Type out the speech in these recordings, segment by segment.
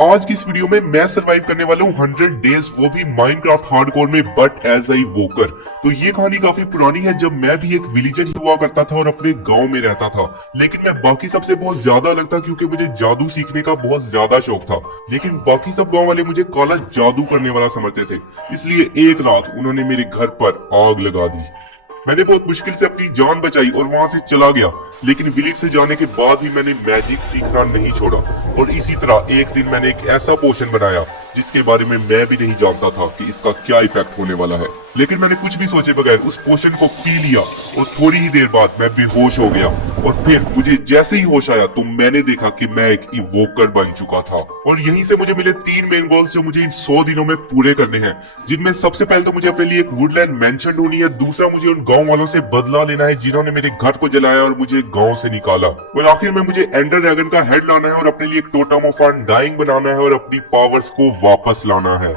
आज की इस वीडियो में मैं सरवाइव करने वाला हूँ 100 डेज, वो भी माइनक्राफ्ट हार्डकोर में, बट एज आई वोकर। तो ये कहानी काफी पुरानी है, जब मैं भी एक विलेजर ही हुआ करता था और अपने गांव में रहता था। लेकिन मैं बाकी सबसे बहुत ज्यादा अलग था, क्योंकि मुझे जादू सीखने का बहुत ज्यादा शौक था। लेकिन बाकी सब गाँव वाले मुझे काला जादू करने वाला समझते थे। इसलिए एक रात उन्होंने मेरे घर पर आग लगा दी। मैंने बहुत मुश्किल से अपनी जान बचाई और वहां से चला गया। लेकिन विलेज से जाने के बाद भी मैंने मैजिक सीखना नहीं छोड़ा। और इसी तरह एक दिन मैंने एक ऐसा पोशन बनाया जिसके बारे में मैं भी नहीं जानता था कि इसका क्या इफेक्ट होने वाला है। लेकिन मैंने कुछ भी सोचे बगैर उस पोशन को पी लिया और थोड़ी ही देर बाद मैं बेहोश हो गया। और फिर मुझे जैसे ही होश आया तो मैंने देखा कि मैं एक इवोकर बन चुका था। और यहीं से मुझे मिले 3 मेन गोल्स जो मुझे इन 100 दिनों में पूरे करने हैं, जिनमें सबसे पहले तो मुझे अपने लिए एक वुडलैंड मेंशन ढूंढनी है। दूसरा, मुझे उन गांव वालों से बदला लेना है जिन्होंने मेरे घर को जलाया और मुझे गांव से निकाला। और आखिर में मुझे एंडर ड्रैगन का हेड लाना है और अपने लिए एक टोटम ऑफ अनडाइंग बनाना है और अपनी पावर्स को वापस लाना है।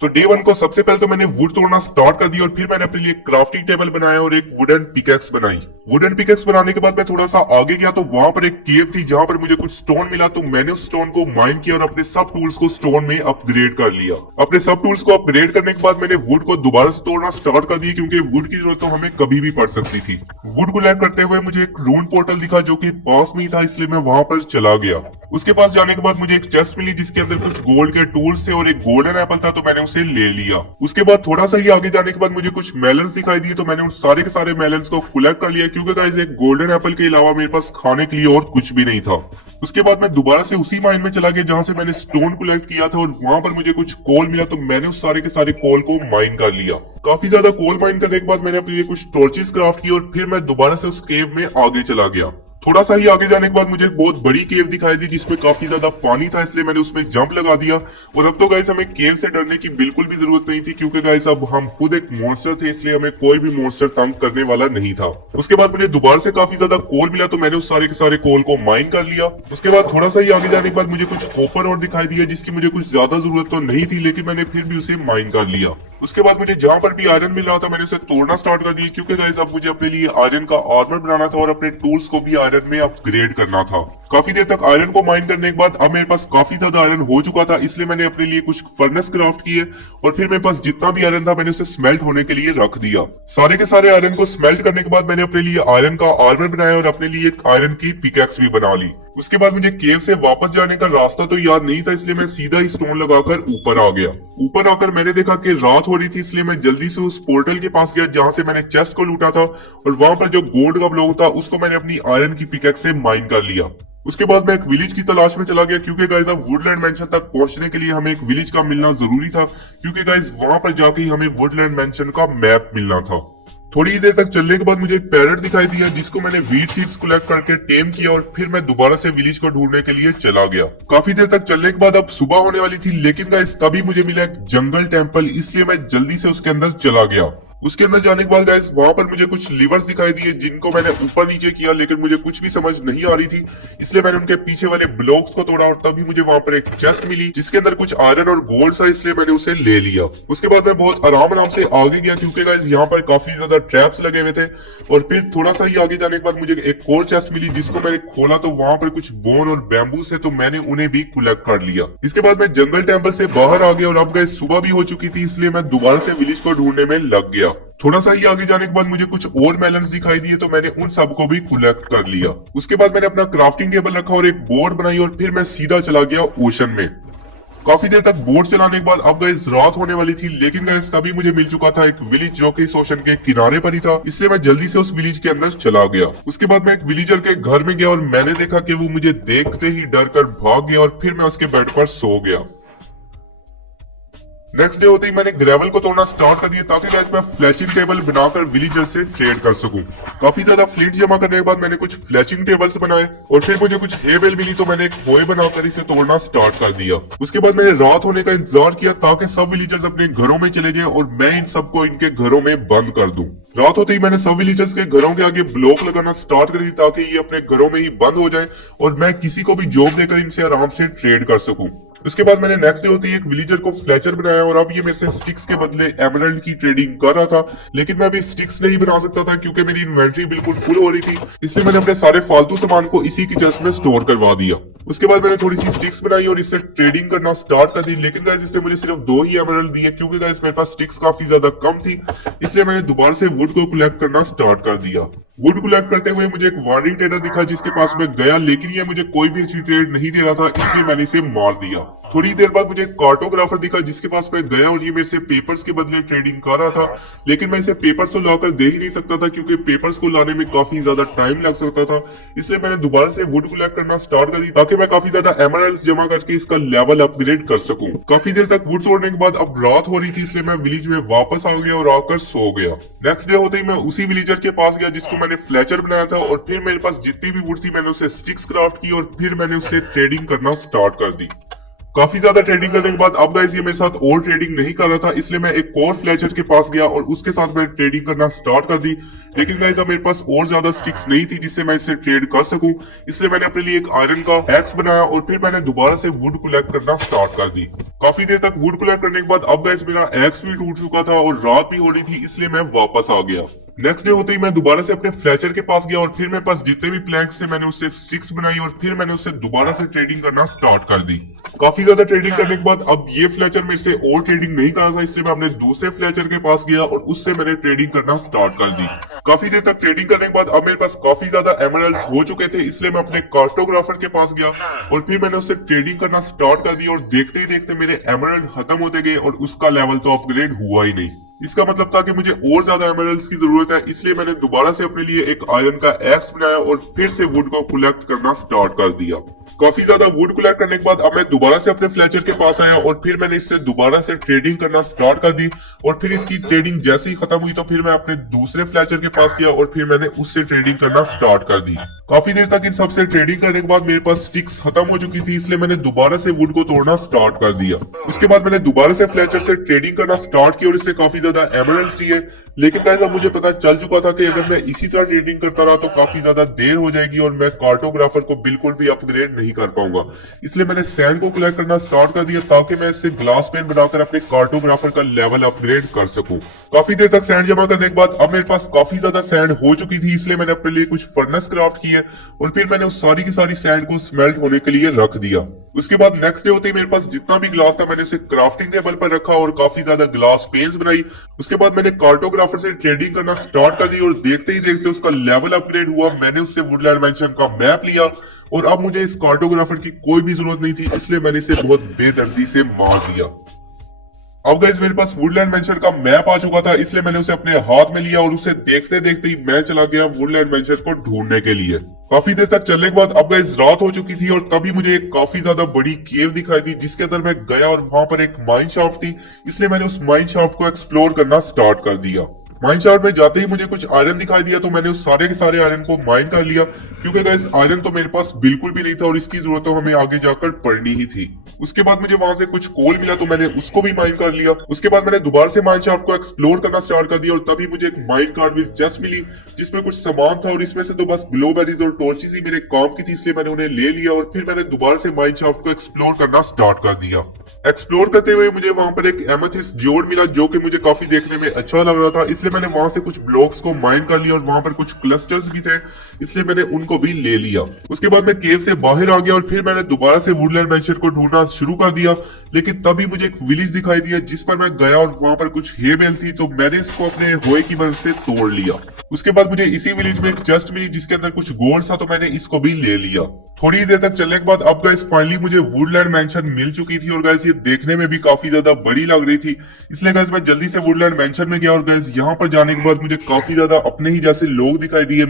तो डे 1 को सबसे पहले तो मैंने वुड तोड़ना स्टार्ट कर दिया और फिर मैंने अपने लिए क्राफ्टिंग टेबल बनाया और एक वुडन पिकेक्स बनाई। वुडन पिकेक्स बनाने के बाद मैं थोड़ा सा आगे गया तो वहां पर एक केव थी जहां पर मुझे कुछ स्टोन मिला। तो मैंने उस स्टोन को माइन किया और अपने सब टूल्स को स्टोन में अपग्रेड कर लिया। अपने सब टूल्स को अपग्रेड करने के बाद मैंने वुड को दोबारा से तोड़ना स्टार्ट कर दिया, क्योंकि वुड की जरूरत तो हमें कभी भी पड़ सकती थी। वुड कलेक्ट करते हुए मुझे एक रून पोर्टल दिखा जो कि पास में ही था, इसलिए मैं वहां पर चला गया। उसके पास जाने के बाद मुझे एक चेस्ट मिली जिसके अंदर कुछ गोल्ड के टूल्स थे और एक गोल्डन एप्पल था, तो मैंने उसे ले लिया। उसके बाद थोड़ा सा ही आगे जाने के बाद मुझे कुछ मेलन्स दिखाई दिए, तो मैंने उन सारे के सारे मेलन्स को कलेक्ट कर लिया, क्योंकि गाइस एक गोल्डन एप्पल के अलावा मेरे पास खाने के लिए और कुछ भी नहीं था। उसके बाद मैं दोबारा से उसी माइन में चला गया जहां से मैंने स्टोन कलेक्ट किया था और वहां पर मुझे कुछ कोल मिला, तो मैंने उस सारे के सारे कोल को माइन कर लिया। काफी ज्यादा कोल माइन करने के बाद मैंने अपने लिए कुछ टॉर्चेस क्राफ्ट की और फिर मैं दोबारा से उस केव में आगे चला गया। थोड़ा सा ही आगे जाने के बाद मुझे एक बहुत बड़ी केव दिखाई दी जिसमें काफी ज्यादा पानी था, इसलिए मैंने उसमें जंप लगा दिया। और अब तो गाइस हमें केव से डरने की बिल्कुल भी जरूरत नहीं थी, क्योंकि गाइस अब हम खुद एक मॉन्स्टर थे, इसलिए हमें कोई भी मॉन्स्टर तंग करने वाला नहीं था। उसके बाद मुझे दोबारा से काफी ज्यादा कोल मिला, तो मैंने उस सारे के सारे कोल को माइन कर लिया। उसके बाद थोड़ा सा ही आगे जाने के बाद मुझे कुछ कॉपर और दिखाई दिया जिसकी मुझे कुछ ज्यादा जरूरत तो नहीं थी, लेकिन मैंने फिर भी उसे माइन कर लिया। उसके बाद मुझे जहां पर भी आयरन मिल रहा था मैंने उसे तोड़ना स्टार्ट कर दिया, क्योंकि गाइस अब मुझे अपने लिए आयरन का आर्मर बनाना था और अपने टूल्स को भी आयरन में अपग्रेड करना था। काफी देर तक आयरन को माइन करने के बाद अब मेरे पास काफी ज्यादा आयरन हो चुका था, इसलिए मैंने अपने लिए कुछ फर्नेस क्राफ्ट किए और फिर मेरे पास जितना भी आयरन था मैंने उसे स्मेल्ट होने के लिए रख दिया। सारे के सारे आयरन को स्मेल्ट करने के बाद मैंने अपने लिए आयरन का आर्मर बनाया और अपने लिए एक आयरन की पिकैक्स भी बना ली। उसके बाद मुझे केव से वापस जाने का रास्ता तो याद नहीं था, इसलिए मैं सीधा ही स्टोन लगाकर ऊपर आ गया। ऊपर आकर मैंने देखा कि रात हो रही थी, इसलिए मैं जल्दी से उस पोर्टल के पास गया जहां से मैंने चेस्ट को लूटा था और वहां पर जो गोल्ड का ब्लॉक था उसको मैंने अपनी आयरन की पिकैक्स से माइन कर लिया। उसके बाद मैं एक विलेज की तलाश में चला गया, क्योंकि गाइस अब वुडलैंड मेंशन तक पहुंचने के लिए हमें एक विलेज का मिलना जरूरी था, क्योंकि गाइस वहां पर जाके ही हमें वुडलैंड मेंशन का मैप मिलना था। थोड़ी ही देर तक चलने के बाद मुझे एक पैरट दिखाई दिया जिसको मैंने वीट सीड्स कलेक्ट करके टेम किया और फिर मैं दोबारा से विलेज को ढूंढने के लिए चला गया। काफी देर तक चलने के बाद अब सुबह होने वाली थी, लेकिन गाइस तभी मुझे मिला एक जंगल टेंपल, इसलिए मैं जल्दी से उसके अंदर चला गया। उसके अंदर जाने के बाद गाइस वहां पर मुझे कुछ लिवर्स दिखाई दिए जिनको मैंने ऊपर नीचे किया, लेकिन मुझे कुछ भी समझ नहीं आ रही थी, इसलिए मैंने उनके पीछे वाले ब्लॉक्स को तोड़ा और तभी मुझे वहां पर एक चेस्ट मिली जिसके अंदर कुछ आयरन और गोल्ड था, इसलिए मैंने उसे ले लिया। उसके बाद मैं बहुत आराम से आगे गया, क्योंकि गाइस यहाँ पर काफी ज्यादा ट्रैप्स लगे हुए थे। और फिर थोड़ा सा ही आगे जाने के बाद मुझे एक और चेस्ट मिली जिसको मैंने खोला तो वहां पर कुछ बोन और बैम्बू से, तो मैंने उन्हें भी कलेक्ट कर लिया। इसके बाद मैं जंगल टेंपल से बाहर आ गया और अब गाइस सुबह भी हो चुकी थी, इसलिए मैं दोबारा से विलेज को ढूंढने में लग गया। थोड़ा सा ही आगे जाने के बाद मुझे कुछ और मेलन्स दिखाई दिए, तो मैंने उन सबको भी कलेक्ट कर लिया। उसके बाद मैंने अपना क्राफ्टिंग टेबल रखा और एक बोर्ड बनाई और फिर मैं सीधा चला गया ओशन में। काफी देर तक बोट चलाने के बाद अब गाइस रात होने वाली थी, लेकिन गाइस तभी मुझे मिल चुका था एक विलेज जो कि इस ओशन के किनारे पर ही था, इसलिए मैं जल्दी से उस विलेज के अंदर चला गया। उसके बाद मैं एक विलेजर के घर में गया और मैंने देखा कि वो मुझे देखते ही डर कर भाग गया और फिर मैं उसके बेड पर सो गया। नेक्स्ट डे होते ही मैंने ग्रेवल को तोड़ना स्टार्ट कर दिया ताकि गाइस मैं फ्लैचिंग टेबल बनाकर विलेजर से ट्रेड कर सकूं। काफी ज्यादा फ्लीट जमा करने के बाद मैंने कुछ फ्लैचिंग टेबल्स बनाए और फिर मुझे कुछ हे बेल मिली, तो मैंने एक होए बनाकर इसे तोड़ना स्टार्ट कर दिया। उसके बाद मैंने रात होने का इंतजार किया ताकि सब विलेजर्स अपने घरों में चले जाएं और मैं इन सबको इनके घरों में बंद कर दूं। रात होते ही मैंने सब विलेजर्स के घरों के आगे ब्लॉक लगाना स्टार्ट कर दी ताकि ये अपने घरों में ही बंद हो जाए और मैं किसी को भी जॉब देकर इनसे आराम से ट्रेड कर सकूं। उसके बाद मैंने नेक्स्ट डे होती है एक विलेजर को फ्लेचर बनाया और अब ये मेरे से स्टिक्स के बदले एमरल्ड की ट्रेडिंग कर रहा था, लेकिन मैं अभी स्टिक्स नहीं बना सकता था क्योंकि मेरी इन्वेंट्री बिल्कुल फुल हो रही थी। इसलिए मैंने अपने सारे फालतू सामान को इसी की चेस्ट में स्टोर करवा दिया। उसके बाद मैंने थोड़ी सी स्टिक्स बनाई और इससे ट्रेडिंग करना स्टार्ट कर दी, लेकिन गाइस इसने मुझे सिर्फ 2 ही एमरल्ड दिए क्योंकि गाइस मेरे पास स्टिक्स काफी ज्यादा कम थी। इसलिए मैंने दोबारा से वुड को कलेक्ट करना स्टार्ट कर दिया। वुड कलेक्ट करते हुए मुझे एक वार्निंग ट्रेडर दिखा जिसके पास मैं गया, लेकिन ये मुझे कोई भी अच्छी ट्रेड नहीं दे रहा था, इसलिए मैंने इसे मार दिया। थोड़ी देर बाद मुझे एक कार्टोग्राफर दिखा जिसके पास मैं गया और ये मेरे से पेपर्स के बदले ट्रेडिंग कर रहा था, लेकिन मैं इसे पेपर्स तो लाकर दे ही नहीं सकता था क्योंकि पेपर्स को लाने में काफी ज्यादा टाइम लग सकता था। इसलिए मैंने दोबारा से वुड कलेक्ट करना स्टार्ट कर दी ताकि मैं काफी ज्यादा एमरल्ड्स जमा करके इसका लेवल अपग्रेड कर सकूं। काफी देर तक वुड तोड़ने के बाद अब रात हो रही थी, इसलिए मैं विलेज में वापस आ गया और आकर सो गया। नेक्स्ट डे होते ही मैं उसी विलेजर के पास गया जिसको मैंने फ्लेचर बनाया था और फिर मेरे पास जितनी भी वुड थी मैंने उसे स्टिक्स क्राफ्ट की और फिर मैंने उससे ट्रेडिंग करना स्टार्ट कर दी। काफी ज्यादा ट्रेडिंग करने के बाद अब गाइस ये मेरे साथ और ट्रेडिंग नहीं कर रहा था, इसलिए मैं एक और फ्लेचर के पास गया और उसके साथ मैं ट्रेडिंग करना स्टार्ट कर दी। लेकिन गाइस अब मेरे पास और ज्यादा स्टिक्स नहीं थी जिससे मैं इससे ट्रेड कर सकूं, इसलिए मैंने अपने लिए एक आयरन का एक्स बनाया और फिर मैंने दोबारा से वुड कलेक्ट करना स्टार्ट कर दी। काफी देर तक वुड कलेक्ट करने के बाद अब गाइस मेरा एक्स भी टूट चुका था और रात भी हो रही थी, इसलिए मैं वापस आ गया। नेक्स्ट डे होते ही मैं दोबारा से अपने फ्लेचर के पास गया और फिर मेरे पास जितने भी प्लैंक्स थे मैंने उससे स्टिक्स बनाई और फिर मैंने उससे दोबारा से ट्रेडिंग करना स्टार्ट कर दी। काफी ज्यादा ट्रेडिंग करने के बाद अब ये फ्लेचर मेरे से और ट्रेडिंग नहीं कर रहा था, इसलिए मैं अपने दूसरे फ्लेचर के पास गया और उससे मैंने ट्रेडिंग करना स्टार्ट कर दी। काफी देर तक ट्रेडिंग करने के बाद अब मेरे पास काफी ज्यादा एमरल्ड्स हो चुके थे, इसलिए मैं अपने कार्टोग्राफर के पास गया और फिर मैंने उससे ट्रेडिंग करना स्टार्ट कर दी और देखते ही देखते मेरे एमरल्ड खत्म होते गए और उसका लेवल तो अपग्रेड हुआ ही नहीं। इसका मतलब था कि मुझे और ज्यादा एमरल्ड्स की जरूरत है, इसलिए मैंने दोबारा से अपने लिए एक आयरन का एक्स बनाया और फिर से वुड को कलेक्ट करना स्टार्ट कर दिया। काफी ज्यादा वुड कलेक्ट करने के बाद अब मैं दोबारा से अपने फ्लेचर के पास आया और फिर मैंने इससे दोबारा से ट्रेडिंग करना स्टार्ट कर दी और फिर इसकी ट्रेडिंग जैसे ही खत्म हुई तो फिर मैं अपने दूसरे फ्लेचर के पास गया और फिर मैंने उससे ट्रेडिंग करना स्टार्ट कर दी। काफी देर तक इन सबसे ट्रेडिंग करने के बाद मेरे पास स्टिक्स खत्म हो चुकी थी, इसलिए मैंने दोबारा से वुड को तोड़ना स्टार्ट कर दिया। उसके बाद मैंने दोबारा से फ्लेचर से ट्रेडिंग करना स्टार्ट किया और इससे काफी ज्यादा एमरल्ड्स लिए, लेकिन गाइस अब मुझे पता चल चुका था कि अगर मैं इसी तरह ट्रेडिंग करता रहा तो काफी ज्यादा देर हो जाएगी और मैं कार्टोग्राफर को बिल्कुल भी अपग्रेड नहीं कर पाऊंगा। इसलिए मैंने सैंड को कलेक्ट करना स्टार्ट कर दिया ताकि मैं इससे ग्लास पेन बनाकर अपने कार्टोग्राफर का लेवल अपग्रेड कर सकूं। काफी देर तक सैंड जमा करने के बाद अब मेरे पास काफी ज्यादा सैंड हो चुकी थी, इसलिए मैंने अपने लिए कुछ फर्नेस क्राफ्ट की है और फिर मैंने उस सारी की सारी सैंड को स्मेल्ट होने के लिए रख दिया। उसके बाद नेक्स्ट डे होते ही मेरे पास जितना भी ग्लास था मैंने उसे क्राफ्टिंग टेबल पर रखा और काफी ज्यादा ग्लास पेन्स बनाई। उसके बाद मैंने कार्टोग्राफर से ट्रेडिंग करना स्टार्ट कर दी और देखते ही देखते उसका लेवल अपग्रेड हुआ। मैंने उससे वुडलैंड मैंशन का मैप लिया और अब मुझे इस कार्टोग्राफर की कोई भी जरूरत नहीं थी, इसलिए मैंने इसे बहुत बेदर्दी से मार दिया। अब गाइस मेरे पास वुडलैंड मैंशन का मैप आ चुका था, इसलिए मैंने उसे अपने हाथ में लिया और उसे देखते देखते ही मैं चला गया वुडलैंड मैंशन को ढूंढने के लिए। काफी देर तक चलने के बाद अब गाइस रात हो चुकी थी और तभी मुझे एक काफी ज्यादा बड़ी केव दिखाई दी जिसके अंदर मैं गया और वहां पर एक माइन शाफ्ट थी, इसलिए मैंने उस माइन शाफ्ट को एक्सप्लोर करना स्टार्ट कर दिया। माइन शाफ्ट में जाते ही मुझे कुछ आयरन दिखाई दिया तो मैंने उस सारे के सारे आयरन को माइन कर लिया क्योंकि गाइस आयरन तो मेरे पास बिल्कुल भी नहीं था और इसकी जरूरत तो हमें आगे जाकर पड़नी ही थी। उसके बाद मुझे वहां से कुछ कोल मिला तो मैंने उसको भी माइन कर लिया। उसके बाद मैंने दोबारा से माइन शाफ्ट को एक्सप्लोर करना स्टार्ट कर दिया और तभी मुझे एक माइन कार्ड विद चेस्ट मिली जिसमें कुछ सामान था और इसमें से तो बस ग्लो बेरीज और टॉर्चेस ही मेरे काम की थी, इसलिए मैंने उन्हें ले लिया और फिर मैंने दोबारा से माइन शाफ्ट को एक्सप्लोर करना स्टार्ट कर दिया। एक्सप्लोर करते हुए मुझे वहां पर एक एमेथिस्ट जियोड मिला जो कि मुझे काफी देखने में अच्छा लग रहा था, इसलिए मैंने वहां से कुछ ब्लॉक्स को माइन कर लिया और वहां पर कुछ क्लस्टर्स भी थे, इसलिए मैंने उनको भी ले लिया। उसके बाद मैं केव से बाहर आ गया और फिर मैंने दोबारा से वुडलैंड मैंशन को ढूंढना शुरू कर दिया, लेकिन तभी मुझे एक विलेज दिखाई दिया जिस पर मैं गया और वहां पर कुछ हे बेल थी, तो मैंने इसको अपने होए की मदद से तोड़ लिया। उसके बाद मुझे इसी विलेज में एक चेस्ट मिली जिसके अंदर कुछ गोल्ड था, तो मैंने इसको भी ले लिया। थोड़ी देर तक चलने के बाद अब गाइस फाइनली मुझे वुडलैंड मैंशन मिल चुकी थी और गाइस ये देखने में भी काफी ज्यादा बड़ी लग रही थी, इसलिए गाइस मैं जल्दी से वुडलैंड मैंशन में गया और गाइस यहाँ पर जाने के बाद मुझे काफी ज्यादा अपने ही जैसे लोग दिखाई दिए।